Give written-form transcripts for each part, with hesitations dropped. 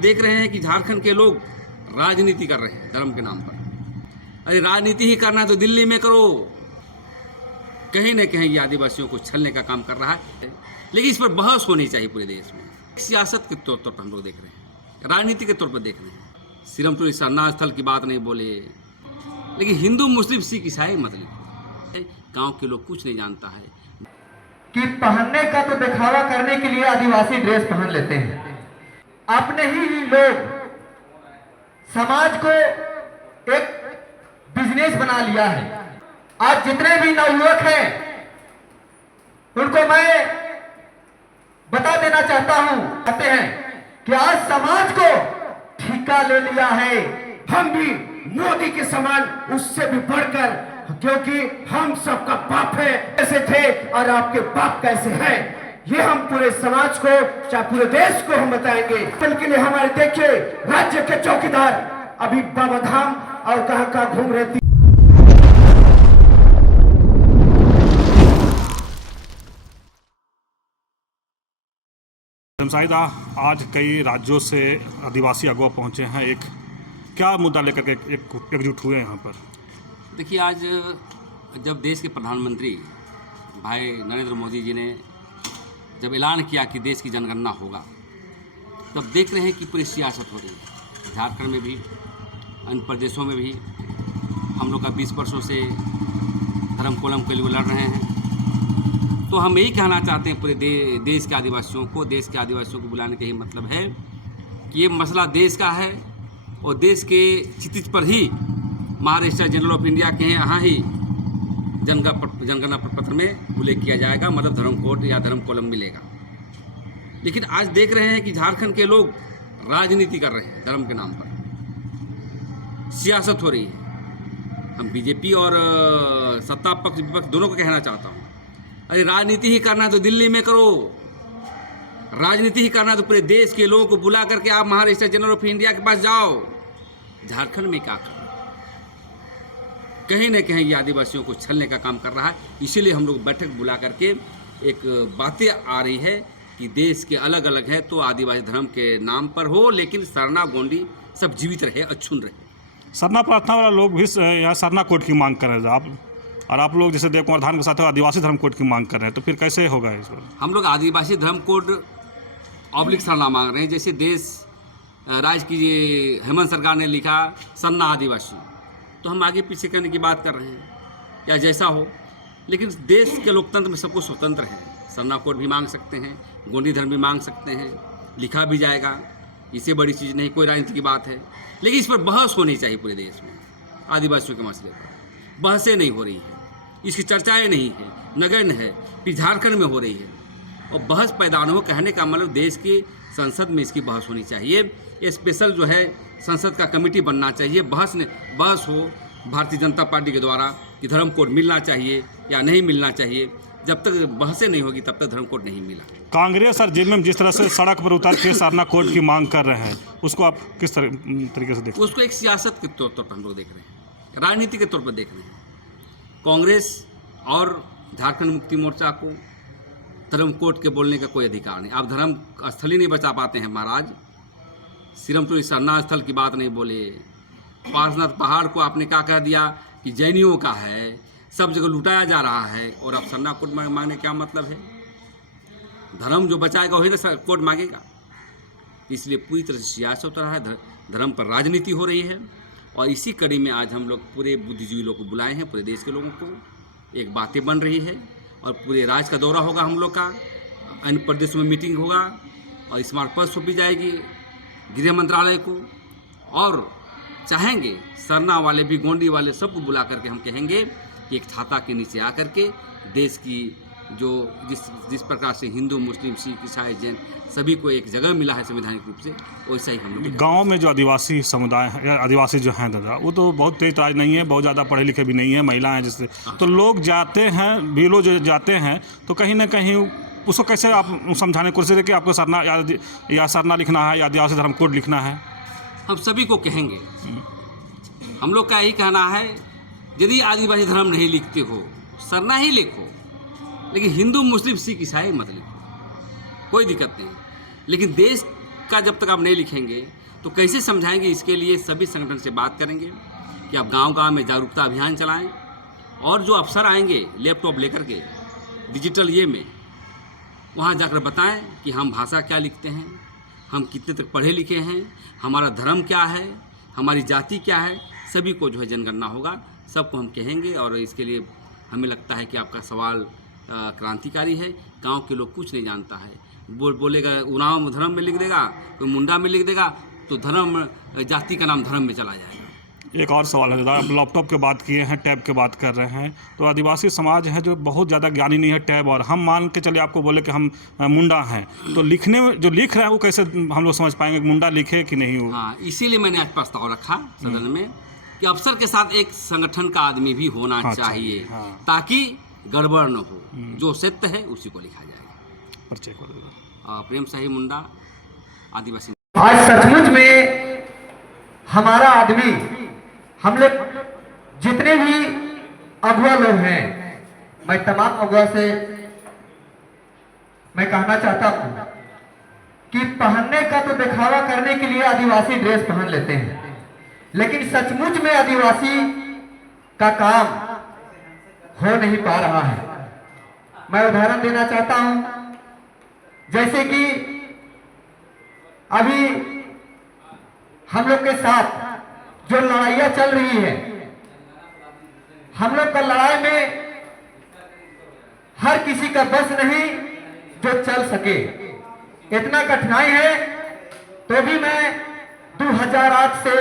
देख रहे हैं कि झारखंड के लोग राजनीति कर रहे हैं धर्म के नाम पर। अरे राजनीति ही करना है तो दिल्ली में करो। कहीं न कहीं ये आदिवासियों को छलने का काम कर रहा है, लेकिन इस पर बहस होनी चाहिए पूरे देश में। सियासत के तौर पर हम लोग देख रहे हैं, राजनीति के तौर पर देख रहे हैं। सिरमटोली सरना स्थल की बात नहीं बोले, लेकिन हिंदू मुस्लिम सिख ईसाई मत लिखो। गाँव के लोग कुछ नहीं जानता है कि पहनने का तो दिखावा करने के लिए आदिवासी ड्रेस पहन लेते हैं। अपने ही लोग समाज को एक बिजनेस बना लिया है। आज जितने भी नवयुवक हैं उनको मैं बता देना चाहता हूं, कहते हैं कि आज समाज को ठिका ले लिया है। हम भी मोदी के समान उससे भी बढ़कर, क्योंकि हम सबका बाप है, कैसे थे और आपके बाप कैसे हैं, ये हम पूरे समाज को, चाहे पूरे देश को हम बताएंगे। के लिए हमारे देखिए राज्य के चौकीदार अभी बाबा धाम और कहां घूम रहे थे। साहिदा, आज कई राज्यों से आदिवासी अगुवा पहुंचे हैं। एक क्या मुद्दा लेकर के एकजुट हुए हैं यहाँ पर? देखिए, आज जब देश के प्रधानमंत्री भाई नरेंद्र मोदी जी ने जब ऐलान किया कि देश की जनगणना होगा, तब देख रहे हैं कि पूरी सियासत हो रही है। झारखंड में भी, अन्य प्रदेशों में भी हम लोग का 20 वर्षों से धर्म कोलम के लिए लड़ रहे हैं। तो हम यही कहना चाहते हैं पूरे देश के आदिवासियों को बुलाने का ही मतलब है कि ये मसला देश का है और देश के क्षितिज पर ही महाराष्ट्र जनरल ऑफ इंडिया के यहाँ ही जनगणना प्रपत्र में उल्लेख किया जाएगा, मतलब धर्म कोड या धर्म कॉलम मिलेगा। लेकिन आज देख रहे हैं कि झारखंड के लोग राजनीति कर रहे हैं धर्म के नाम पर, सियासत हो रही है। हम बीजेपी और सत्ता पक्ष विपक्ष दोनों को कहना चाहता हूँ, अरे राजनीति ही करना है तो दिल्ली में करो। राजनीति ही करना है तो पूरे देश के लोगों को बुला करके आप महाराष्ट्र जनरल ऑफ इंडिया के पास जाओ। झारखंड में क्या कर रहे हैं? कहीं न कहीं ये आदिवासियों को छलने का काम कर रहा है। इसीलिए हम लोग बैठक बुला करके एक बातें आ रही है कि देश के अलग अलग है तो आदिवासी धर्म के नाम पर हो, लेकिन सरना गोंडी सब जीवित रहे, अछून रहे। सरना प्रार्थना वाला लोग भी यहाँ सरना कोड की मांग कर रहे हैं और आप लोग जैसे देव कुमार धान के साथ आदिवासी धर्म कोड की मांग कर रहे हैं, तो फिर कैसे होगा इस पर? हम लोग आदिवासी धर्म कोड ऑब्लिक सरना मांग रहे हैं। जैसे देश राज्य की हेमंत सरकार ने लिखा सरना आदिवासी, तो हम आगे पीछे करने की बात कर रहे हैं या जैसा हो, लेकिन देश के लोकतंत्र में सब कुछ स्वतंत्र है। सरना कोड भी मांग सकते हैं, गोंडी धर्म भी मांग सकते हैं, लिखा भी जाएगा। इससे बड़ी चीज़ नहीं, कोई राजनीति की बात है। लेकिन इस पर बहस होनी चाहिए पूरे देश में। आदिवासियों के मसले पर बहसें नहीं हो रही है, इसकी चर्चाएं नहीं है, नगण्य है, फिर झारखंड में हो रही है और बहस पैदा हो। कहने का मतलब देश की संसद में इसकी बहस होनी चाहिए। ये स्पेशल जो है संसद का कमेटी बनना चाहिए। बहस हो भारतीय जनता पार्टी के द्वारा कि धर्म कोड मिलना चाहिए या नहीं मिलना चाहिए। जब तक बहसें नहीं होगी तब तक धर्म कोड नहीं मिला। कांग्रेस और जेएमएम जिस तरह से सड़क पर उतर के सरना कोड की मांग कर रहे हैं, उसको आप किस तरीके से देखते हैं? उसको एक सियासत के तौर पर हम लोग देख रहे हैं, राजनीति के तौर पर देख रहे हैं। कांग्रेस और झारखंड मुक्ति मोर्चा को धर्म कोड के बोलने का कोई अधिकार नहीं। आप धर्म स्थल ही नहीं बचा पाते हैं महाराज। सिरमटोली सरना स्थल की बात नहीं बोले, पार्श्वनाथ पहाड़ को आपने क्या कह दिया कि जैनियों का है, सब जगह लुटाया जा रहा है, और अब सरना कोड मांगने क्या मतलब है? धर्म जो बचाएगा वही ना कोड मांगेगा। इसलिए पूरी तरह से सियासत हो रहा है, धर्म पर राजनीति हो रही है। और इसी कड़ी में आज हम लोग पूरे बुद्धिजीवी लोगों को बुलाए हैं, पूरे देश के लोगों को। एक बातें बन रही है और पूरे राज्य का दौरा होगा हम लोग का, अन्य प्रदेशों में मीटिंग होगा और स्मारक पत्र सौंपी जाएगी गृह मंत्रालय को। और चाहेंगे सरना वाले भी, गोंडी वाले सबको बुला करके हम कहेंगे कि एक छाता के नीचे आकर के देश की जो जिस प्रकार से हिंदू मुस्लिम सिख ईसाई जैन सभी को एक जगह मिला है संवैधानिक रूप से, वैसा ही हम लोग। गांव में जो आदिवासी समुदाय है या आदिवासी जो हैं दादा, वो तो बहुत तेज तराज नहीं है, बहुत ज़्यादा पढ़े लिखे भी नहीं है, महिला हैं जिससे, तो लोग जाते हैं, बीलो जो जाते हैं, तो कहीं ना कहीं उसको कैसे आप समझाने की कोशिश कि आपको सरना या सरना लिखना है या आदिवासी धर्म कोड लिखना है? हम सभी को कहेंगे, हम लोग का यही कहना है, यदि आदिवासी धर्म नहीं लिखते हो सरना ही लिखो, लेकिन हिंदू मुस्लिम सिख ईसाई मत लिखो, कोई दिक्कत नहीं। लेकिन देश सिक्का जब तक आप नहीं लिखेंगे तो कैसे समझाएंगे? इसके लिए सभी संगठन से बात करेंगे कि आप गांव-गांव में जागरूकता अभियान चलाएं और जो अफसर आएंगे लैपटॉप लेकर के डिजिटल ये में, वहाँ जाकर बताएं कि हम भाषा क्या लिखते हैं, हम कितने तक पढ़े लिखे हैं, हमारा धर्म क्या है, हमारी जाति क्या है, सभी को जो है जनगणना होगा, सबको हम कहेंगे। और इसके लिए हमें लगता है कि आपका सवाल क्रांतिकारी है। गांव के लोग कुछ नहीं जानता है, बोलेगा उराव धर्म में लिख देगा, कोई मुंडा में लिख देगा, तो धर्म जाति का नाम धर्म में चला जाएगा। एक और सवाल है दादा, आप लैपटॉप की बात किए हैं, टैब की बात कर रहे हैं, तो आदिवासी समाज है जो बहुत ज़्यादा ज्ञानी नहीं है टैब, और हम मान के चलिए आपको बोले कि हम मुंडा हैं, तो लिखने में जो लिख रहा है वो कैसे हम लोग समझ पाएंगे मुंडा लिखे कि नहीं हो? हाँ, इसीलिए मैंने आज प्रस्ताव रखा सदन में कि अफसर के साथ एक संगठन का आदमी भी होना चाहिए, ताकि गड़बड़ न हो, जो सत्य है उसी को लिखा जाएगा। परिचय कर देगा। प्रेम शाही मुंडा, आदिवासी। आज सचमुच में हमारा आदमी, हम लोग जितने भी अगुआ लोग हैं, मैं तमाम अगुआ से मैं कहना चाहता हूं कि पहनने का तो दिखावा करने के लिए आदिवासी ड्रेस पहन लेते हैं, लेकिन सचमुच में आदिवासी का काम हो नहीं पा रहा है। मैं उदाहरण देना चाहता हूं, जैसे कि अभी हम लोग के साथ जो लड़ाइयाँ चल रही है, हम लोग का लड़ाई में हर किसी का बस नहीं जो चल सके, इतना कठिनाई है, तो भी मैं 2008 से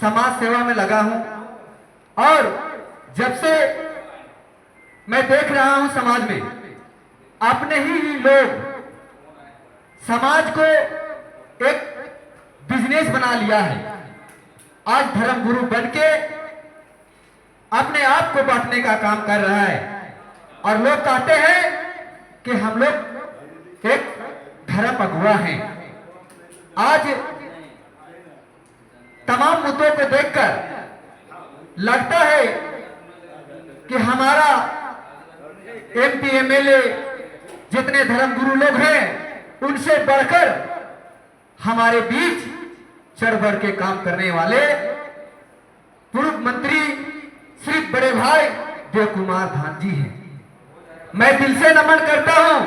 समाज सेवा में लगा हूं, और जब से मैं देख रहा हूं समाज में अपने ही लोग समाज को एक बिजनेस बना लिया है। आज धर्म गुरु बनके अपने आप को बांटने का काम कर रहा है, और लोग कहते हैं कि हम लोग एक धर्म अगुआ हैं। आज तमाम मुद्दों को देखकर लगता है कि हमारा एमपी एमएलए जितने धर्म गुरु लोग हैं, उनसे बढ़कर हमारे बीच चढ़ बढ़ के काम करने वाले पूर्व मंत्री श्री बड़े भाई देव कुमार धान जी हैं। मैं दिल से नमन करता हूं।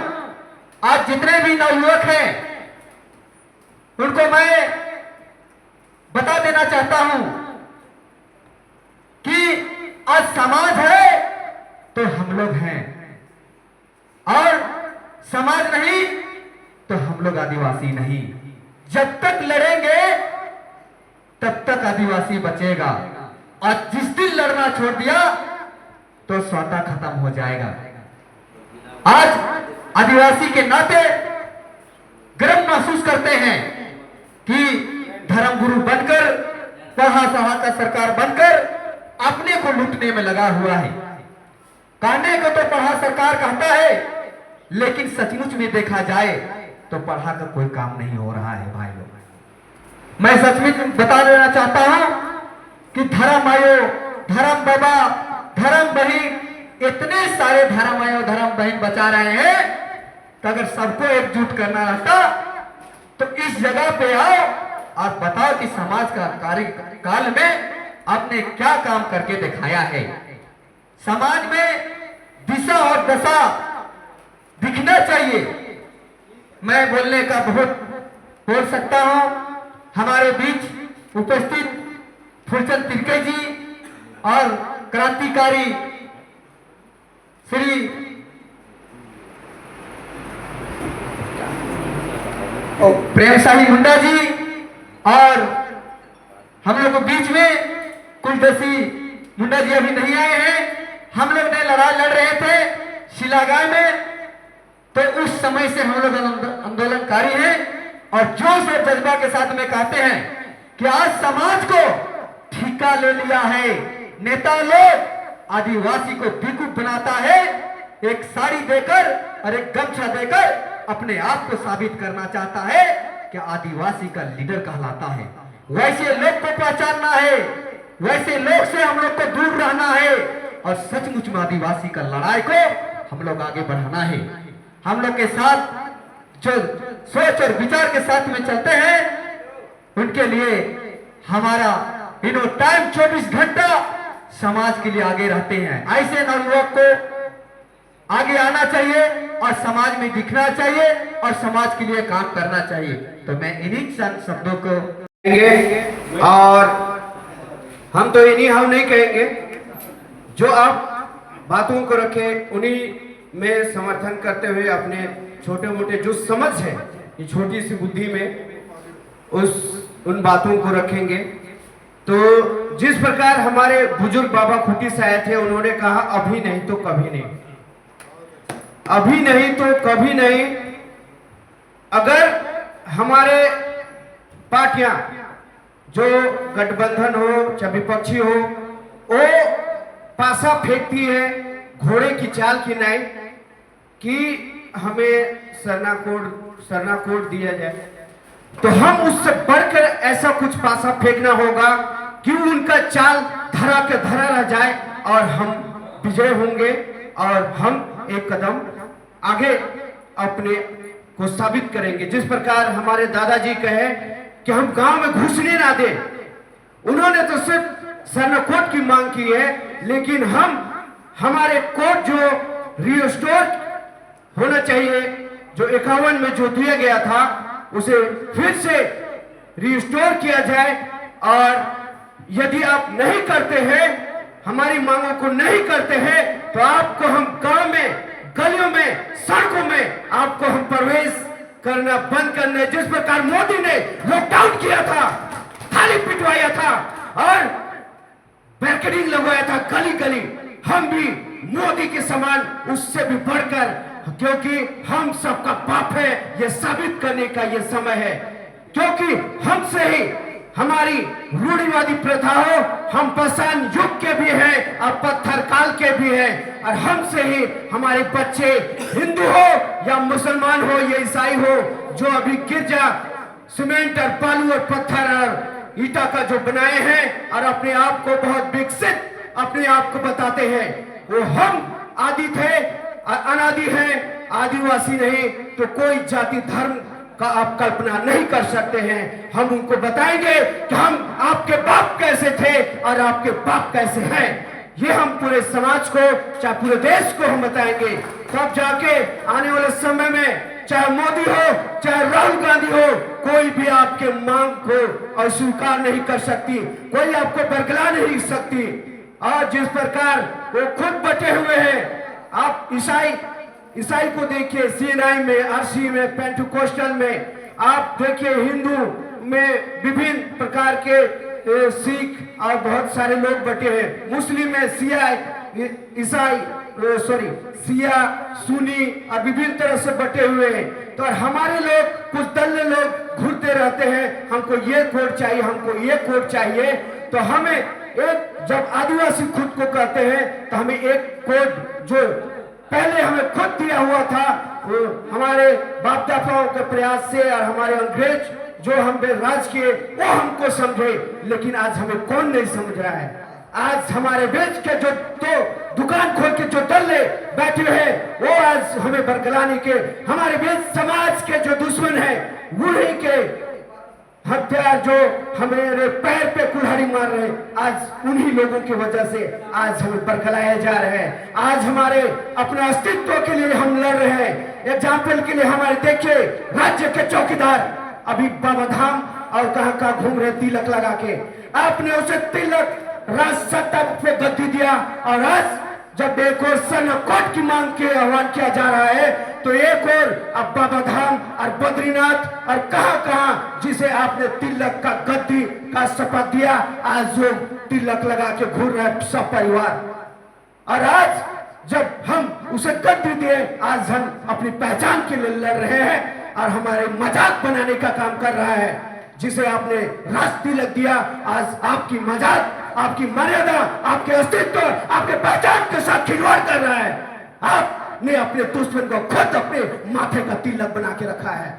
आज जितने भी नवयुवक हैं, उनको मैं बता देना चाहता हूं कि आज समाज है तो हम लोग हैं, और समाज नहीं तो हम लोग आदिवासी नहीं। जब तक लड़ेंगे तब तक आदिवासी बचेगा, और जिस दिन लड़ना छोड़ दिया तो स्वतः खत्म हो जाएगा। आज आदिवासी के नाते गर्व महसूस करते हैं कि धर्म गुरु बनकर, पढ़ा सहा का सरकार बनकर अपने को लूटने में लगा हुआ है। कहने को तो पढ़ा सरकार कहता है, लेकिन सचमुच में देखा जाए तो पढ़ा का कोई काम नहीं हो रहा है। भाई लोग, मैं सचमुच बता देना चाहता हूं कि धर्म आयो, धर्म बाबा, धर्म बहन, इतने सारे धर्म आयो धर्म बहन बचा रहे हैं कि अगर सबको एकजुट करना रहता तो इस जगह पे आओ और बताओ कि समाज का कार्यकाल में आपने क्या काम करके दिखाया है। समाज में दिशा और दशा दिखना चाहिए। मैं बोलने का बहुत बोल सकता हूं। हमारे बीच उपस्थित फूलचंद तिर्के जी और क्रांतिकारी श्री प्रेम शाही मुंडा जी, और हम लोग के बीच में कुलदसी मुंडा जी अभी नहीं आए हैं। हम लोग ने लड़ाई लड़ रहे थे शिलागाय में, तो उस समय से हम लोग आंदोलनकारी हैं, और जोश और जज्बा के साथ में कहते हैं कि आज समाज को ठिका ले लिया है। नेता लोग आदिवासी को बेवकूफ बनाता है, एक साड़ी देकर और एक गमछा देकर अपने आप को साबित करना चाहता है कि आदिवासी का लीडर कहलाता है। वैसे लोग को पहचानना है, वैसे लोग से हम लोग को दूर रहना है, और सचमुच में आदिवासी का लड़ाई को हम लोग आगे बढ़ाना है। हम लोग के साथ जो सोच और विचार के साथ में चलते हैं, उनके लिए हमारा टाइम 24 घंटा समाज के लिए आगे रहते हैं। ऐसे नवयुवक को आगे आना चाहिए और समाज में दिखना चाहिए और समाज के लिए काम करना चाहिए। तो मैं इन्हीं शब्दों को कहेंगे और हम तो इन्हीं हम नहीं कहेंगे, जो आप बातों को रखे उन्हीं में समर्थन करते हुए अपने छोटे मोटे जो समझ है ये छोटी सी बुद्धि में उन बातों को रखेंगे। तो जिस प्रकार हमारे बुजुर्ग बाबा खुटी से आए थे, उन्होंने कहा अभी नहीं तो कभी नहीं, अभी नहीं तो कभी नहीं। अगर हमारे पार्टियां जो गठबंधन हो चाहे विपक्षी हो, वो पासा फेंकती है घोड़े की चाल की नहीं कि हमें सरनाकोड दिया जाए, तो हम उससे बढ़कर ऐसा कुछ पासा फेंकना होगा कि उनका चाल धरा के धरा रह जाए और हम विजय होंगे और हम एक कदम आगे अपने को साबित करेंगे। जिस प्रकार हमारे दादाजी कहे कि हम गांव में घुसने ना दे, उन्होंने तो सिर्फ सरनाकोड की मांग की है, लेकिन हम हमारे कोड जो रिस्टोर होना चाहिए, जो 51 में जो दिया गया था, उसे फिर से रिस्टोर किया जाए। और यदि आप नहीं करते हैं, हमारी मांगों को नहीं करते हैं, तो आपको हम गांव में, गलियों में, सड़कों में आपको हम प्रवेश करना बंद करने। जिस प्रकार मोदी ने लॉकडाउन किया था, थाली पिटवाया था और बैरिकेडिंग लगवाया था गली गली, हम भी मोदी के समान उससे भी बढ़कर, क्योंकि हम सबका बाप है, ये साबित करने का ये समय है। क्योंकि हमसे ही हमारी रूढ़िवादी प्रथा हो, हम पाषाण युग के भी हैं और पत्थर काल के भी हैं, और हमसे ही हमारे बच्चे हिंदू हो या मुसलमान हो या ईसाई हो, जो अभी गिरजा सीमेंट और बालू और पत्थर और ईटा का जो बनाए हैं और अपने आप को बहुत विकसित अपने आप को बताते हैं, वो हम आदि थे, अनादि हैं, आदिवासी नहीं। तो कोई जाति धर्म का आप कल्पना नहीं कर सकते हैं। हम उनको बताएंगे कि हम आपके बाप कैसे थे और आपके बाप कैसे हैं। ये हम पूरे समाज को, चाहे पूरे देश को हम बताएंगे। तब जाके आने वाले समय में चाहे मोदी हो चाहे राहुल गांधी हो, कोई भी आपके मांग को अस्वीकार नहीं कर सकती, कोई आपको बरगला नहीं सकती। और जिस प्रकार वो खुद बटे हुए हैं, आप ईसाई को देखिए, सीएनआई में, आरसी में, पेंटिकोस्टल में, आप देखिए हिंदू में विभिन्न प्रकार के सिख और बहुत सारे लोग बटे हैं, मुस्लिम में सिया, सुन्नी और विभिन्न तरह से बटे हुए हैं। तो हमारे लोग, कुछ दल्ले लोग घूरते रहते हैं, हमको ये कोड चाहिए, हमको ये कोड चाहिए। तो हमें एक, जब आदिवासी खुद को कहते हैं, तो हमें एक कोड जो पहले हमें खुद दिया हुआ था, वो हमारे बाप दादाओं के प्रयास से और हमारे अंग्रेज जो हम पे राज किए, वो हमको समझे। लेकिन आज हमें कौन नहीं समझ रहा है। आज हमारे बीच के जो तो दुकान खोल के जो दल्ले बैठे हैं, वो आज हमें बरगलाने के, हमारे बीच समाज के जो दुश्मन है, वही के हथियार जो हमारे पैर पे कुल्हाड़ी मार रहे हैं, आज उन्हीं लोगों की वजह से आज हमें बरगलाए जा रहे हैं। आज हमारे अपने अस्तित्व के लिए हम लड़ रहे हैं। एग्जाम्पल के लिए हमारे देखिए राज्य के चौकीदार अभी बाबा धाम और कहां घूम रहे तिलक लगा के। आपने उसे तिलक राज सत्ता पे गद्दी दिया, और आज जब एक और सरनाकोड की मांग के आह्वान किया जा रहा है, तो एक और अब बाबा धाम और बद्रीनाथ और कहां जिसे आपने तिलक का गद्दी का शपथ दिया, आज लोग तिलक लगा के घूर रहे हैं सब परिवार। और आज जब हम उसे गद्दी दिए, आज हम अपनी पहचान के लिए लड़ रहे हैं और हमारे मजाक बनाने का काम कर रहा है। जिसे आपने राज तिलक दिया, आज आपकी मजाक, आपकी मर्यादा, आपके अस्तित्व, आपके पहचान के साथ खिलवाड़ कर रहा है। आपने अपने दुश्मन को खुद अपने माथे का तिलक बना के रखा है।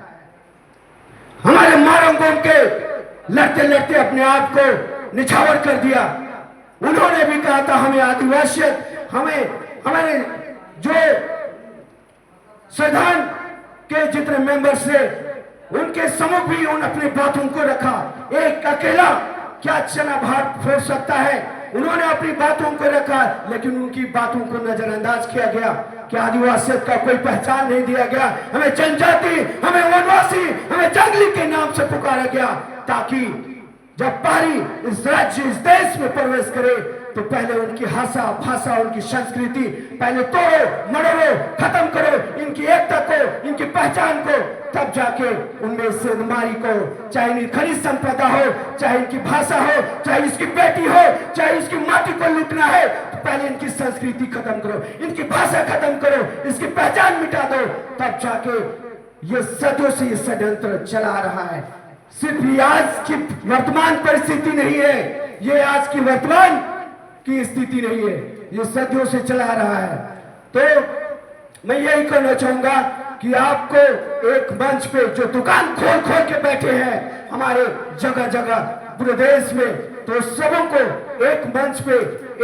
हमारे मारंगों के लड़ते लड़ते अपने आप को निछावर कर दिया। उन्होंने भी कहा था हमें आदिवासियत, हमारे जो संविधान के जितने मेंबर्स थे, उनके सम्मुख भी उन अपनी बातों को रखा। एक अकेला क्या चना भात फोड़ सकता है? उन्होंने अपनी बातों को रखा, लेकिन उनकी बातों को नजरअंदाज किया गया कि आदिवासियत का कोई पहचान नहीं दिया गया। हमें जनजाति, हमें वनवासी, हमें जंगली के नाम से पुकारा गया, ताकि जब पारी इस राज्य, इस देश में प्रवेश करे तो पहले उनकी भाषा, उनकी संस्कृति पहले तोड़ो, मरोड़ो, खत्म करो, इनकी एकता को, इनकी पहचान को, तब जाके उनमें से नारी को, चाहे इनकी खनिज संपदा हो, चाहे इनकी भाषा हो, चाहे इसकी बेटी हो, चाहे इसकी माटी को लूटना है, तो पहले इनकी संस्कृति खत्म करो, इनकी भाषा खत्म करो, इसकी पहचान मिटा दो, तब जाके ये सदियों से ये षड्यंत्र चला रहा है। सिर्फ ये आज की वर्तमान परिस्थिति नहीं है, ये आज की वर्तमान की स्थिति नहीं है, ये सदियों से चला रहा है। तो मैं यही कहना चाहूंगा कि आपको एक मंच पे जो दुकान खोल खोल के बैठे हैं हमारे जगह जगह पूरे देश में, तो सबों को एक मंच पे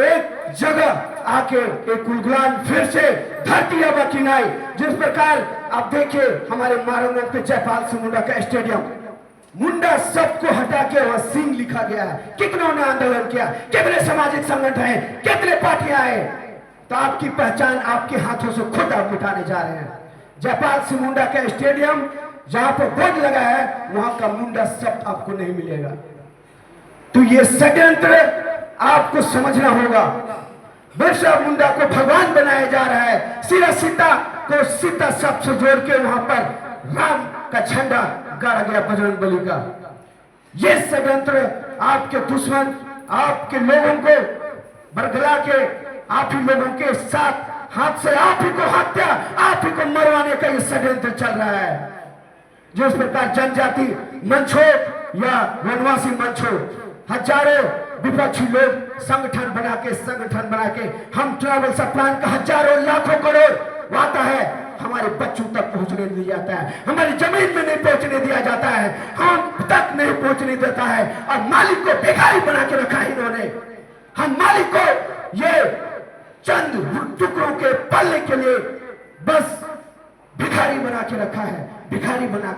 एक जगह आके एक गुलगुलान फिर से धरती अब किनाई। जिस प्रकार आप देखिए हमारे मारंगों पे जयपाल सिंह मुंडा का स्टेडियम, मुंडा सबको हटा के वहां सिंह लिखा गया है। कितनों ने आंदोलन किया, कितने सामाजिक संगठन हैं, कितने पार्टियां हैं, तो आपकी पहचान आपके हाथों से खुद आप मिटाने जा रहे हैं। जयपाल सिंह मुंडा का स्टेडियम जहां पर बोर्ड लगा है, वहां का मुंडा शब्द आपको नहीं मिलेगा। तो ये षड्यंत्र आपको समझना होगा। बिरसा मुंडा को भगवान बनाया जा रहा है, सीता सीता को सीता शब्द से जोड़ के वहां पर राम का झंडा गाड़ा गया बजरंग बली का। ये षड्यंत्र आपके दुश्मन, आपके लोगों को बरगला के आप ही लोगों के साथ हाथ से आप ही को हत्या, आप ही को मरवाने का ये षड्यंत्र चल रहा है। जिस प्रकार जनजाति मंच हो या वनवासी मंच हो, हजारों विपक्षी लोग संगठन बना के हम ट्रैवल प्लान का हजारों लाखों करोड़ आता है, हमारे बच्चों तक पहुंचने नहीं जाता है, हमारी जमीन में नहीं पहुंचने दिया जाता है, हम तक नहीं पहुंचने देता है, और मालिक को भिखारी बना के रखा है इन्होंने। हम मालिक को ये चंद टुकड़ों के पल्ले के लिए बस भिखारी बना के रखा है, भिखारी बना